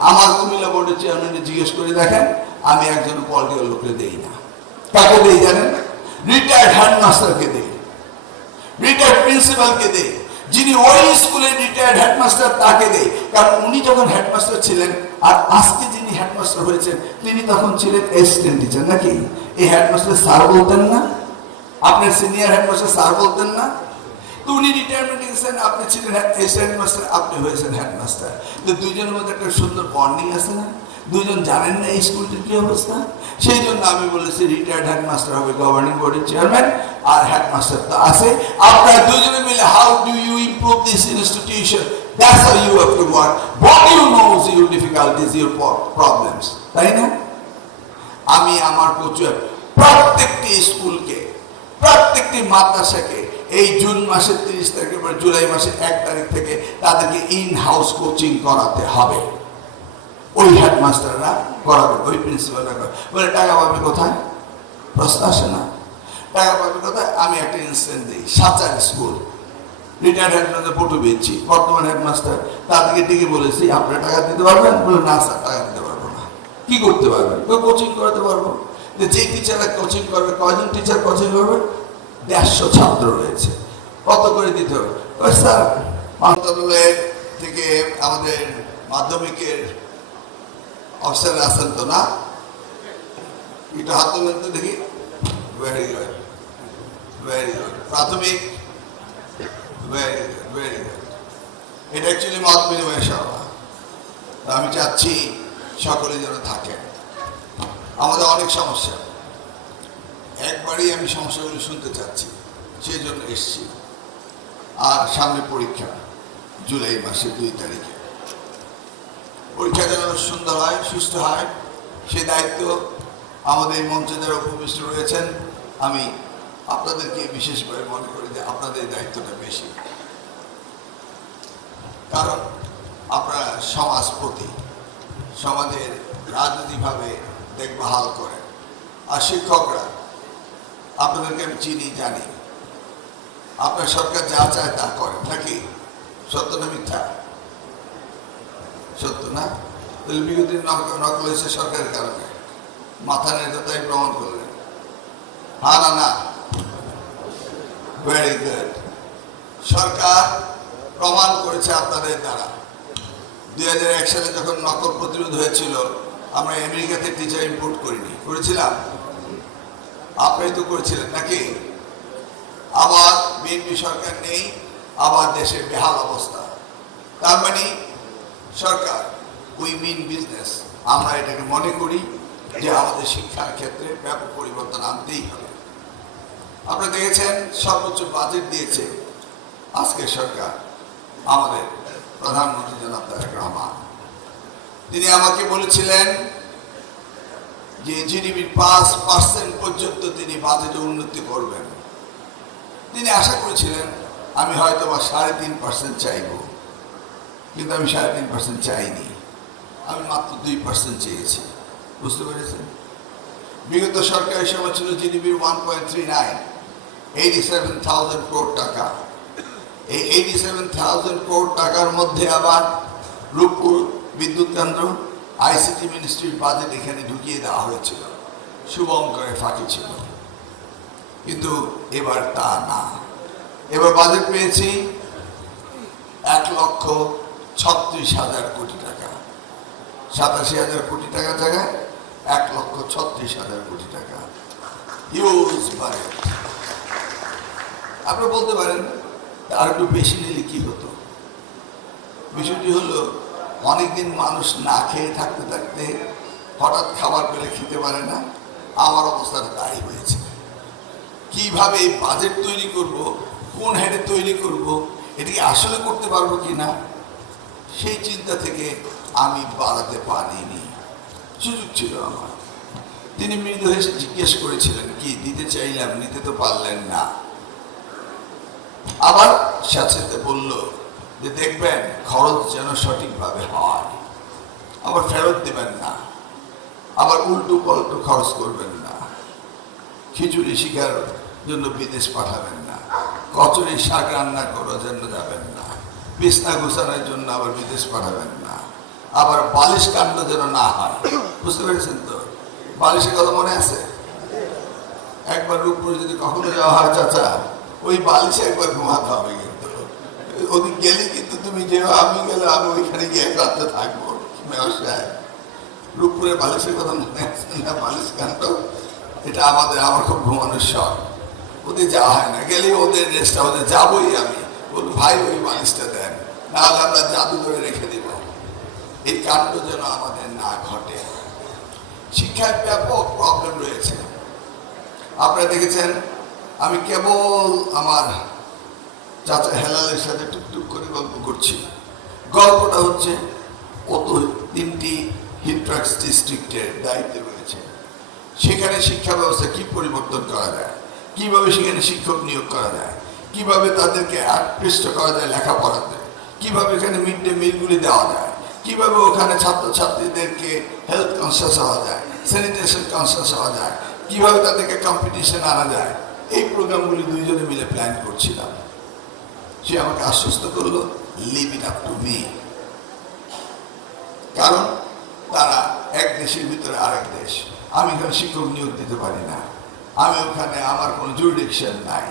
আমার কুমিল্লা বোর্ডের চেয়ারম্যানকে জিজ্ঞেস করে দেখেন, আমি একজন পলিটিক্যাল লোককে দেই না। কাকে দেই জানেন? রিটায়ার্ড হেডমাস্টারকে দেই, রিটায়ার্ড প্রিন্সিপালকে দেই, যিনি ওই স্কুলের রিটায়ার্ড হেডমাস্টার তাকে দেই। কারণ উনি যখন হেডমাস্টার ছিলেন আর আজকে যিনি হেডমাস্টার হয়েছেন তিনি তখন ছিলেন অ্যাসিস্ট্যান্ট টিচার, নাকি? এই হেডমাস্টার স্যার বলতেন না? আপনার সিনিয়র হেডমাস্টার স্যার বলতেন না? তো উনি রিটায়ারমেন্টে গেছেন, আপনি ছিলেন হেডমাস্টার, আপনি হয়েছেন হেডমাস্টার। তো দুইজনের মধ্যে একটা সুন্দর বন্ডিং আছে না? দুইজন জানেন না এই স্কুলটির কি অবস্থা। সেই জন্য আমি বলেছি রিটায়ার্ড হেডমাস্টার হবে গভর্নিং বোর্ডের চেয়ারম্যান, আর হেডমাস্টার তো আছে। আপনারা দুজনে মিলে how do you improve this institution, that's how you have to work. What you knows your difficulties, your problems, তাই না? আমি আমার কচুয়ার প্রত্যেকটি স্কুলকে, প্রত্যেকটি মাদ্রাসাকে এই জুন মাসের 30 তারিখের পরে জুলাই মাসের 1 তারিখ থেকে তাদেরকে ইন হাউস কোচিং করাতে হবে। ওই হেডমাস্টাররা করাবে, ওই প্রিন্সিপালরা করাবে। বলে টাকা পাবে কোথায়? প্রশ্ন আসে না? টাকা পাবে কোথায়? আমি একটা ইনস্ট্যান্ট দিই। Sachar school, retired headmaster photo পেয়েছি, বর্তমান হেডমাস্টার, তাদেরকে ডেকে বলেছি আপনারা টাকা দিতে পারবেন? বলে না স্যার, টাকা দিতে পারবো না। কি করতে পারবেন? কোচিং করাতে পারবো। যে টিচাররা কোচিং করবে, কয়জন টিচার কোচিং করবে? 150 ছাত্র রয়েছে, কত করে দিতে হবে? স্যার মন্ত্রণালয়ের থেকে আমাদের মাধ্যমিকের অফিসার আছেন তো না? এটা হাত তুলেন তো দেখি। Very good, very good. প্রাথমিক, ভেরি গুড, ভেরি গুড। এটা অ্যাকচুয়ালি মত বিনিময় সভা। আমি চাচ্ছি সকলে যেন থাকেন। আমাদের অনেক সমস্যা, একবারই আমি সমস্যাগুলো শুনতে চাচ্ছি, সেই জন্য এসছি। আর সামনে পরীক্ষা জুলাই মাসের 2 তারিখে। পরীক্ষা যেন সুন্দর হয়, সুস্থ হয়, সে দায়িত্ব আমাদের এই মঞ্চে যারা উপবিষ্ট রয়েছেন, আমি আপনাদেরকে বিশেষভাবে মনে করি যে আপনাদের দায়িত্বটা বেশি। কারণ আপনারা সমাজপতি, সমাজের রাজনৈতিকভাবে দেখভাল করেন। আর শিক্ষকরা, আপনাদেরকে আমি চিনি, জানি, আপনার সরকার যা চায় তা করেন, নাকি? সত্য না মিথ্যা? সত্য না? তাহলে বিগত নকল হয়েছে সরকারের কারণে, মাথা নেতা তাই প্রমাণ করলেন। হ্যাঁ না? না? Very good. সরকার প্রমাণ করেছে আপনাদের দ্বারা। 2001 সালে যখন নকল প্রতিরোধ হয়েছিল, আমরা আমেরিকাতে টিচার ইম্পোর্ট করিনি, করেছিলাম? আপনারাই তো করেছিলেন নাকি? আবার বিএনপি সরকার নেই, আবার দেশের বেহাল অবস্থা। তার মানে সরকার উই মিন বিজনেস। আমরা এটাকে মনে করি যে আমাদের শিক্ষার ক্ষেত্রে ব্যাপক পরিবর্তন আনতেই হবে। আপনারা দেখেছেন সর্বোচ্চ বাজেট দিয়েছে আজকের সরকার, আমাদের প্রধানমন্ত্রী জনাব তারেক রহমান। তিনি আমাকে বলেছিলেন যে জিডিপির 5% পর্যন্ত তিনি বাজেটে উন্নতি করবেন। তিনি আশা করেছিলেন আমি হয়তো বা 3.5% চাইব, কিন্তু আমি 3.5% চাইনি, আমি মাত্র 2% চেয়েছি। বুঝতে পেরেছেন? বিগত সরকারের সময় ছিল জিডিপির 1.39, 87,000 কোটি টাকা। এই 87,000 কোটি টাকার মধ্যে আবার রূপপুর বিদ্যুৎ কেন্দ্র, আইসিটি মিনিস্ট্রির বাজেট এখানে ঢুকিয়ে দেওয়া হয়েছিল, শুভঙ্করের ফাঁকি ছিল। কিন্তু এবার তা না, এবার বাজেট পেয়েছি 1,36,000 কোটি টাকা। 87,000 কোটি টাকা জায়গায় 1,36,000 কোটি টাকা। Huge budget. আপনি বলতে পারেন আর একটু বেশি নিলে কি হতো? বিষয়টি হলো অনেকদিন মানুষ না খেয়ে থাকতে থাকতে হঠাৎ খাবার পেলে খেতে পারে না। আমার অবস্থাটা তাই হয়েছে। কিভাবে বাজেট তৈরি করব, কোন হেডে তৈরি করব, এটি আসলে করতে পারবো কিনা, সেই চিন্তা থেকে আমি বাড়াতে পারিনি। সুযোগ ছিল আমার। তিনি মৃদু হেসে জিজ্ঞেস করেছিলেন কি দিতে চাইলাম, নিতে তো পারলেন না। আবার সাথে বলল যে দেখবেন খরচ যেন সঠিকভাবে হয়, আবার ফেরত দেবেন না, আবার উল্টো পাল্টো খরচ করবেন না, খিচুড়ি শিখার জন্য বিদেশ পাঠাবেন না, কচুরি শাক রান্না করার জন্য যাবেন না, বিছনা গোছানোর জন্য আবার বিদেশ পাঠাবেন না, আবার বালিশ কাণ্ড যেন না হয়। বুঝতে পেরেছেন তো? বালিশের কথা মনে আছে? একবার রূপপুরে যদি কখনো যাওয়া হয় চাচা, ওই বালিশে একবার ঘুমাতে হবে। কিন্তু ওদিক গেলে কিন্তু তুমি যে আমি গেলে আমি ওইখানে গিয়ে রাত্রে থাকবো। ব্যবসায় রূপপুরের বালিশের কথা মনে আছে না? বালিশ কাণ্ড, এটা আমার খুব ঘুমানোর শখ। ওদের যাওয়া হয় না, গেলে ওদের রেস্টটা ওদের যাবোই। আমি বলবো ভাই ওই বালিশটা দেন, নাহলে আমরা জাদু করে রেখে দিব। এই কাণ্ড যেন আমাদের না ঘটে। শিক্ষায় ব্যাপক প্রবলেম রয়েছে। আপনারা দেখেছেন আমি কেবল আমার চাচা হেলালের সাথে টুকটুক করে গল্প করছি। গল্পটা হচ্ছে ও তো 3টি হিট্রাক্স ডিস্ট্রিক্টের দায়িত্বে রয়েছে। সেখানে শিক্ষা ব্যবস্থা কি পরিবর্তন করা যায়, কিভাবে সেখানে শিক্ষক নিয়োগ করা যায়, কিভাবে তাদেরকে আকৃষ্ট করা যায় লেখাপড়াতে, কিভাবে এখানে মিড ডে মিলগুলি দেওয়া যায়, কিভাবে ওখানে ছাত্রছাত্রীদেরকে হেলথ কনসিয়াস হওয়া যায়, স্যানিটেশন কনসিয়াস হওয়া যায়, কিভাবে তাদেরকে কম্পিটিশন আনা যায়। এই প্রোগ্রামগুলি দুইজনে মিলে প্ল্যান করছিলাম। সে আমাকে আশ্বস্ত করলো leave it up to me. কারণ তারা এক দেশের ভিতরে আরেক দেশ, আমি এখানে শিক্ষক নিয়োগ দিতে পারি না, আমি ওখানে আমার কোনো জুরিডিকশন নাই।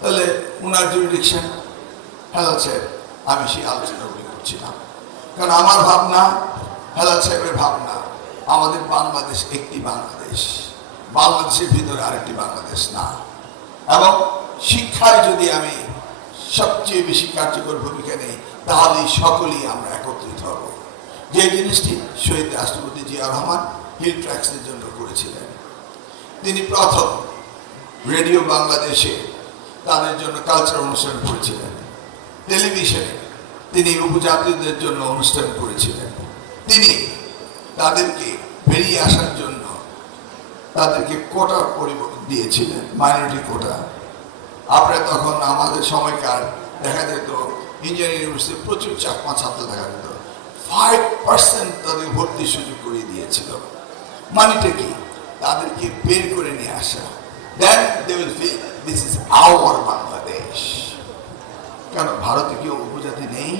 তাহলে উনার জুরিডিকশন হেলাল সাহেব, আমি সেই আলোচনাগুলি করছিলাম। কারণ আমার ভাবনা, হেলাল সাহেবের ভাবনা, আমাদের বাংলাদেশ একটি বাংলাদেশ, বাংলাদেশের ভিতরে আরেকটি বাংলাদেশ না। এবং শিক্ষায় যদি আমি সবচেয়ে বেশি কার্যকর ভূমিকা নেই, তাহলে সকলেই আমরা একত্রিত হব। যে জিনিসটি শহীদ রাষ্ট্রপতি জিয়া রহমান হিল ট্র্যাক্সের জন্য করেছিলেন। তিনি প্রথম রেডিও বাংলাদেশে তাদের জন্য কালচার অনুষ্ঠান করেছিলেন। টেলিভিশনে তিনি উপজাতিদের জন্য অনুষ্ঠান করেছিলেন। তিনি তাদেরকে বেরিয়ে আসার জন্য তাদেরকে কোটার পরিবর্তন দিয়েছিলেন, মাইনরিটি কোটা। আপনারা তখন আমাদের সময়কার দেখা যেত ইঞ্জিনিয়ারিং ইউনিভার্সিটি প্রচুর চাকমা ছাত্র দেখা যেত, 5% তাদের ভর্তির সুযোগ করে দিয়েছিল। মানেটা কি? তাদেরকে বের করে নিয়ে আসা। Then they will feel this is our Bangladesh. কেন ভারতে কেউ উপজাতি নেই?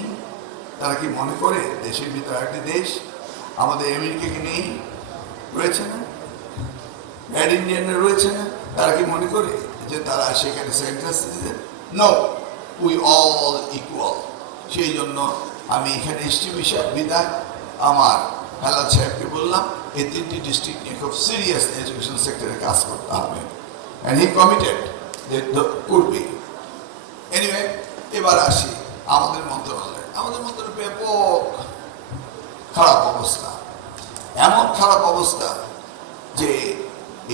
তারা কি মনে করে দেশের ভিতরে একটি দেশ? আমাদের আমেরিকা কি নেই? রয়েছে না? রেড ইন্ডিয়ানরা রয়েছে না? তারা কি মনে করে যে তারা সেখানে central citizen? No, we all equal. সেই জন্য আমি এখানে এসছি বিদায় আমার হেলাল সাহেবকে বললাম এই 3টি ডিস্ট্রিক্ট নিয়ে খুব সিরিয়াস এডুকেশন সেক্টরে কাজ করতে হবে, and he committed that could be. Anyway, এবার আসি আমাদের মন্ত্রণালয়ে। আমাদের মন্ত্রণালয়ে ব্যাপক খারাপ অবস্থা, এমন খারাপ অবস্থা যে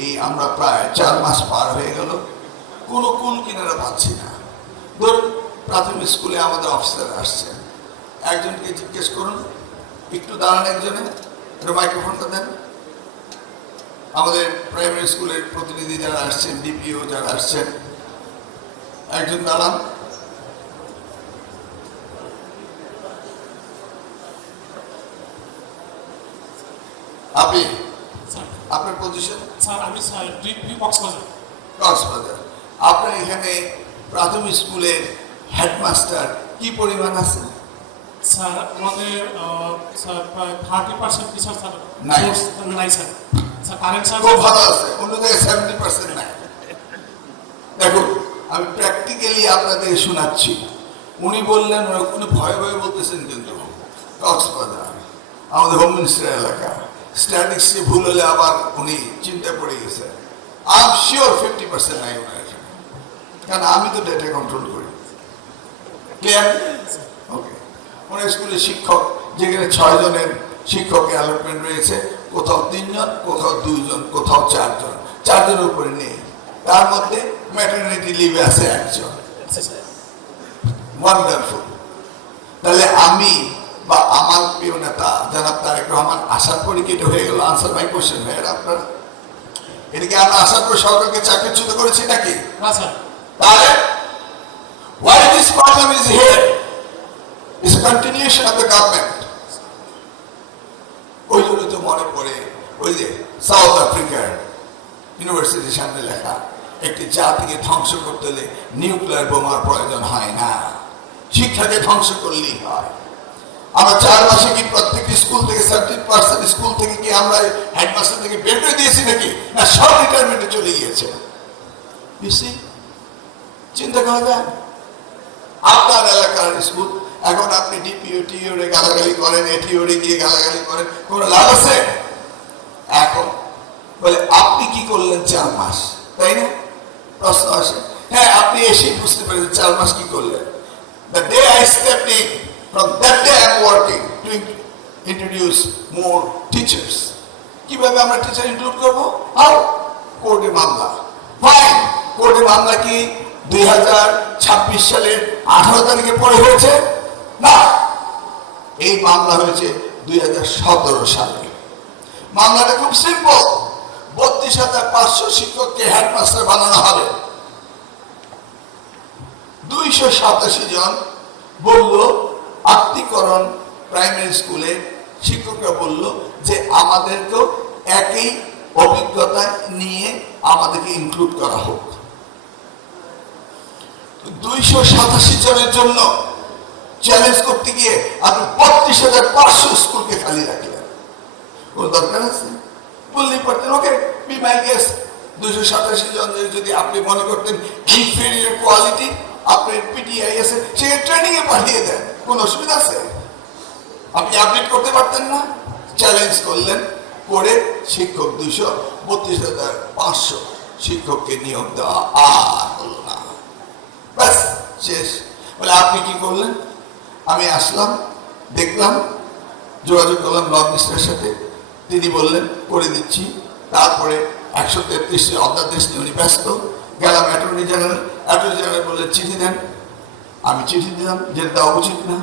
এই আমরা প্রায় 4 মাস পার হয়ে গেল, কোনো কুল কিনারা পাচ্ছি না। ধরুন প্রাথমিক স্কুলে আমাদের অফিসার আসছেন, একজনকে জিজ্ঞেস করুন, একটু দাঁড়ান, একজনে একটু মাইক্রোফোনটা দেন। আমাদের প্রাইমারি স্কুলের প্রতিনিধি যারা আসছেন, ডিপিও যারা আসছেন, একজন দাঁড়ান। আপনি আপনার পজিশন? স্যার আমি স্যার ডিপি কক্সবাজার। কক্সবাজার। আপনার এখানে প্রাথমিক স্কুলের হেডমাস্টার কি পরিমাণ আছে? স্যার আমাদের স্যার প্রায় 30% টিচার স্যার নাই। নাই স্যার। স্যার কারেন্ট স্যার খুব ভালো আছে, অন্য জায়গায় 70% নাই। দেখুন আমি প্র্যাকটিক্যালি আপনাদের শোনাচ্ছি। উনি বললেন, উনি ভয়ে ভয়ে বলতেছেন, কিন্তু কক্সবাজার আমাদের হোম মিনিস্টার এলাকা, স্ট্যাটিক্সে ভুল হলে আবার উনি চিন্তায় পড়ে গেছে। আই এম শিওর 50% নাই ওনার এখানে, কারণ আমি তো ডেটা কন্ট্রোল করি। ক্লিয়ার? ওকে। ওনার স্কুলের শিক্ষক, যেখানে 6 জনের শিক্ষক অ্যালটমেন্ট রয়েছে, কোথাও 3 জন, কোথাও 2 জন, কোথাও 4 জন, 4 জনের উপরে নেই। তার মধ্যে ম্যাটারনিটি লিভে আছে 1 জন। ওয়ান্ডারফুল। তাহলে আমি বা আমার প্রিয় নেতা জনাব তারেক রহমান আসার পরে কি এটা হয়ে গেল? আনসার মাই কোশ্চেন ভাইয়েরা, আপনারা এদিকে আমরা আসার পর সরকারকে চাকরিচ্যুত করেছি নাকি? না স্যার। তাহলে why this problem is here? It's a continuation of the government. ওই জন্য তো মনে পড়ে ওই যে সাউথ আফ্রিকার ইউনিভার্সিটির সামনে লেখা, একটি জাতিকে ধ্বংস করতে হলে নিউক্লিয়ার বোমার প্রয়োজন হয় না, শিক্ষাকে ধ্বংস করলেই হয়। আমরা 4 মাসে কি প্রত্যেক স্কুল থেকে 30% স্কুল থেকে কি আমরা হেডমাস্টার থেকে বের করে দিয়েছি নাকি? না, সব রিটায়ারমেন্টে চলে গিয়েছে। চিন্তা করা যায়? আপনার এলাকার স্কুল, এখন আপনি ডিপিও টিওরে গালাগালি করেন, এটিওরে গিয়ে গালাগালি করেন, কোনো লাভ আছে? এখন বলে আপনি কি করলেন 4 মাস, তাই না? প্রশ্ন আসে। হ্যাঁ, আপনি এসেই বুঝতে পারেন 4 মাস কি করলেন। The day I stepped in, from that day I am working to introduce more teachers. কিভাবে আমরা টিচার ইনক্লুড করবো? আর কোর্টে মামলা। ফাইন, কোর্টে মামলা কি 2026 সালের 18 তারিখে পরে হয়েছে? না, এই মামলা হয়েছে 2017 সালে। মামলাটা খুব সিম্পল। 32,500 শিক্ষককে হেডমাস্টার বানানো হবে। 287 জন বলল, আত্মীকরণ প্রাইমারি স্কুলে শিক্ষকরা বলল যে আমাদেরকেও একই অভিজ্ঞতা নিয়ে আমাদেরকে ইনক্লুড করা হোক। 287 জনের জন্য চ্যালেঞ্জ করতে গিয়ে আপনি 32,500 স্কুলকে খালি রাখলেন। কোন দরকার আছে? বললেই পারতেন, ওকে বি মাই গেস্ট। 287 জন যদি আপনি মনে করতেন ইনফেরিয়র কোয়ালিটি, আপনার পিটিআই আছে, সেখানে ট্রেনিং এ পাঠিয়ে দেন, কোন অসুবিধা আছে? আপনি আপডেট করতে পারতেন না? চ্যালেঞ্জ করলেন, করে শিক্ষক 232,500 শিক্ষককে নিয়োগ দেওয়া আর হলো না। ব্যাস শেষ। বলে আপনি কি করলেন? আমি আসলাম, দেখলাম, যোগাযোগ করলাম ল মিনিস্টারের সাথে, তিনি বললেন করে দিচ্ছি। তারপরে 133 অধ্যাদেশ নিয়ে উনি ব্যস্ত। গেলাম অ্যাটর্নি জেনারেল, অ্যাটর্নি জেনারেল বললেন চিঠি দেন। আমি চিঠি দিলাম, যেটা দেওয়া উচিত না,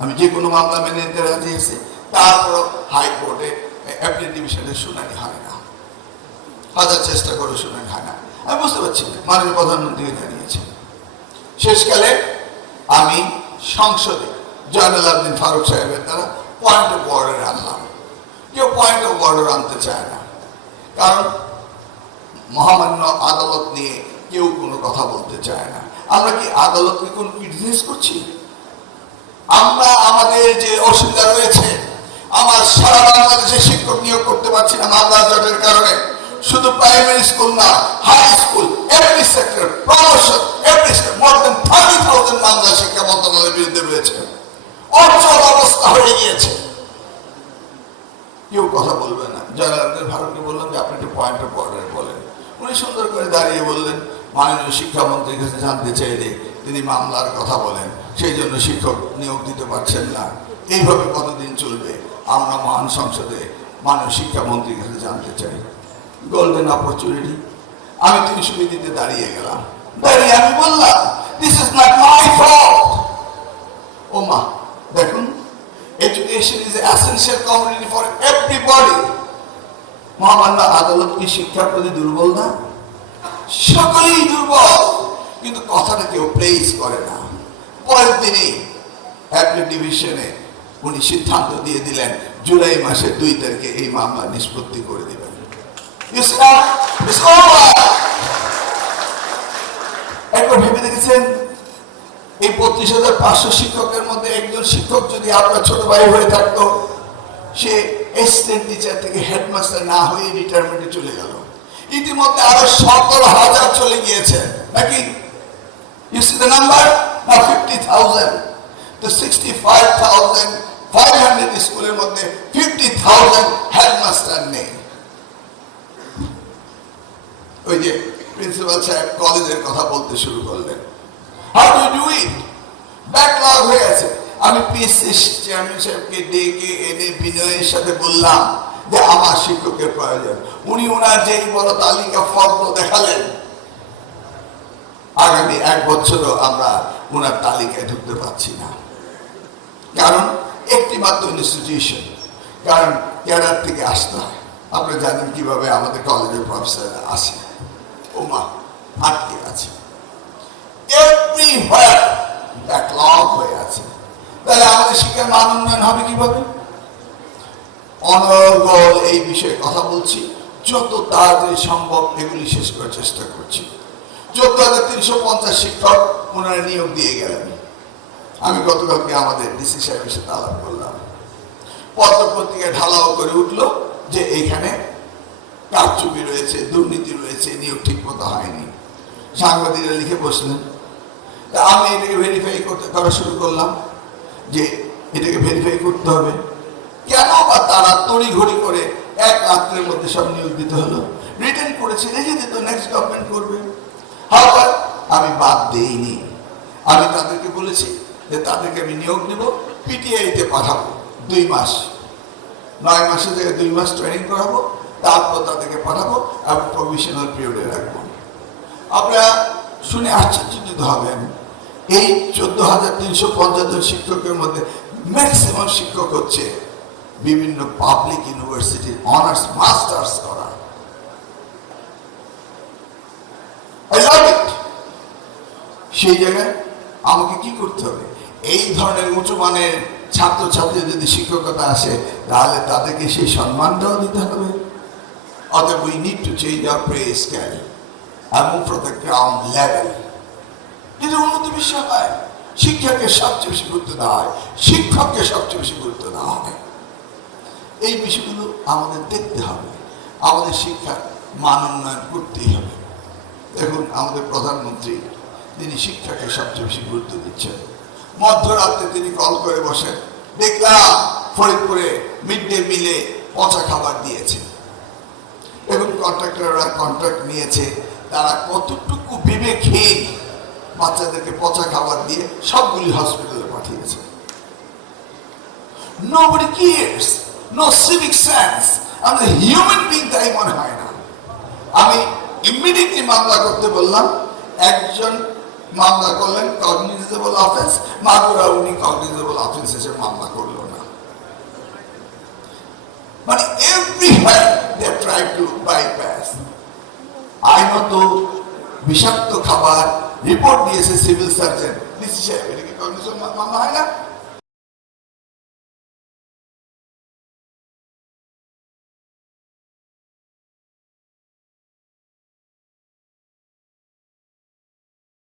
আমি যে কোনো মামলা মেনে নিতে রাজি আছি। তারপরও হাইকোর্টে অ্যাপিল ডিভিশনের শুনানি হয় না, হাজার চেষ্টা করে শুনানি হয় না। আমি বুঝতে পারছি না, মাননীয় প্রধানমন্ত্রীকে জানিয়েছেন। শেষকালে আমি সংসদে জয়নুল আবদিন ফারুক সাহেবের দ্বারা পয়েন্ট অফ অর্ডার আনলাম। কেউ পয়েন্ট অফ অর্ডার আনতে চায় না, কারণ মহামান্য আদালত নিয়ে কেউ কোনো কথা বলতে চায় না। আমরা কি আদালতকে কোন ক্রিটিসাইজ করছি? আমরা আমাদের যে অসুবিধা রয়েছে, আমার সারা বাংলাদেশে শিক্ষক নিয়োগ করতে পারছি না মামলা জটের কারণে, শুধু প্রাইমারি স্কুল না, high school, every sector, promotion, every sector, more than 30,000 মামলা শিক্ষা মন্ত্রণালয়ের বিরুদ্ধে রয়েছে। অচল অবস্থা হয়ে গিয়েছে, কেউ কথা বলবে না। জয়নাল ভারতকে বললাম যে আপনি একটু পয়েন্টের পরে বলেন। উনি সুন্দর করে দাঁড়িয়ে বললেন, মাননীয় শিক্ষামন্ত্রীর কাছে জানতে চাইলে তিনি মামলার কথা বলেন, সেই জন্য শিক্ষক নিয়োগ দিতে পারছেন না। এইভাবে কতদিন চলবে? আমরা মহান সংসদে মাননীয় শিক্ষামন্ত্রীর কাছে জানতে চাই। Golden opportunity. আমি 300 দিতে দাঁড়িয়ে গেলাম, দাঁড়িয়ে আমি বললাম, this is not my fault. ও মা, দেখুন, education is essential commodity for everybody. মহামান্য আদালত কি শিক্ষার প্রতি দুর্বল না? সকলেই দুর্বল, কিন্তু কথাটা কেউ প্রেস করে না। পরের দিনই অ্যাপিল ডিভিশনে উনি সিদ্ধান্ত দিয়ে দিলেন জুলাই মাসের 2 তারিখে এই মামলা নিষ্পত্তি করে দিবেন। একবার ভেবে দেখেছেন, এই 32,500 শিক্ষকের মধ্যে একজন শিক্ষক যদি আপনার ছোট ভাই হয়ে থাকতো, সে অ্যাসিস্ট্যান্ট টিচার থেকে হেডমাস্টার না হয়ে রিটায়ারমেন্টে চলে গেল। ইতিমধ্যে আরো 17,000 চলে গিয়েছে নাকি? You see the number? Now 50,000. The 65,500 স্কুলের মধ্যে 50,000 হেডমাস্টার নেই। ওই যে প্রিন্সিপাল সাহেব কলেজের কথা বলতে শুরু করলেন। How do you do it? Backlog হয়ে আছে। আমি পিএসসি চেয়ারম্যান সাহেবকে ডেকে এনে বিনয়ের সাথে বললাম যে আমার শিক্ষকের প্রয়োজন। উনি ওনার যে বড় তালিকা ফর্দ দেখালেন। আগামী 1 বছরও আমরা ওনার তালিকায় ঢুকতে পারছি না, কারণ একটি মাত্র ইনস্টিটিউশন, কারণ ক্যাডার থেকে আসতে হয়। আপনি জানেন কিভাবে আমাদের কলেজের প্রফেসররা আসে। ও মা, আটকে আছে, এভরিওয়্যার ব্যাকলগ হয়ে আছে। তাহলে আমাদের শিক্ষার মান উন্নয়ন হবে কিভাবে? অনর্গল এই বিষয়ে কথা বলছি, যত তাড়াতাড়ি সম্ভব এগুলি শেষ করার চেষ্টা করছি। 14,350 শিক্ষক ওনারা নিয়োগ দিয়ে গেলেন। আমি গতকালকে আমাদের ডিসি সাহেবের সাথে আলাপ করলাম। পত্রপত্রিকায় ঢালাও করে উঠলো যে এইখানে কারচুপি রয়েছে, দুর্নীতি রয়েছে, নিয়োগ ঠিক মতো হয়নি। সাংবাদিকরা লিখে বসলেন। আমি এটাকে ভেরিফাই করা শুরু করলাম যে এটাকে ভেরিফাই করতে হবে। কেন বা তারা তড়িঘড়ি করে 1 রাত্রের মধ্যে সব নিয়োগ দিতে হলো? রিটার্ন করেছে, রেখে দিত, নেক্সট গভর্নমেন্ট করবে। আবার আমি বাদ দেইনি। আমি তাদেরকে বলেছি যে তাদেরকে আমি নিয়োগ দেব, পিটিআইতে পাঠাবো 2 মাস, 9 মাসের জায়গায় 2 মাস ট্রেনিং করাবো, তারপর তাদেরকে পাঠাবো এবং প্রভিশনাল পিরিয়ডে রাখবো। আপনারা শুনে আশ্চর্যজনিত হবেন, এই 14,350 জন শিক্ষকের মধ্যে ম্যাক্সিমাম শিক্ষক হচ্ছে বিভিন্ন পাবলিক ইউনিভার্সিটির অনার্স মাস্টার্স করা। সেই জায়গায় আমাকে কি করতে হবে? এই ধরনের উঁচু মানের ছাত্রছাত্রী যদি শিক্ষকতা আসে, তাহলে তাদেরকে সেই সম্মানটাও দিতে হবে। অতএব we need to change our pay scale and move from the ground level. এটা উন্নত বিষয় হয়। শিক্ষাকে সবচেয়ে বেশি গুরুত্ব দেওয়া হয়, শিক্ষককে সবচেয়ে বেশি গুরুত্ব দেওয়া হয়। এই বিষয়গুলো আমাদের দেখতে হবে, আমাদের শিক্ষার মান উন্নয়ন করতেই হবে। দেখুন, আমাদের প্রধানমন্ত্রী তিনি শিক্ষাকে সবচেয়ে বেশি গুরুত্ব দিচ্ছেন। মধ্যরাত্রে তিনি কল করে বসেন, দেখলাম ফরিদপুরে মিড ডে মিলে পচা খাবার দিয়েছে। এবং কন্ট্রাক্টররা কন্ট্রাক্ট নিয়েছে, তারা কতটুকু বিবেকহীন বাচ্চাদেরকে পচা খাবার দিয়ে সবগুলি হসপিটালে পাঠিয়েছে। Nobody cares, no civic sense. আমাদের হিউম্যান বিং তাই মনে হয় না। আমি ইমিডিয়েটলি মামলা করতে বললাম, একজন মামলা করলেন কগনিজেবল অফেন্স, মাগুরা উনি কগনিজেবল অফেন্স এসে মামলা করলো না। মানে everywhere they try to bypass. আইনত বিষাক্ত খাবার রিপোর্ট দিয়েছে সিভিল সার্জন, ডিসি সাহেব, এটা কি কগনিজেবল মামলা হয় না?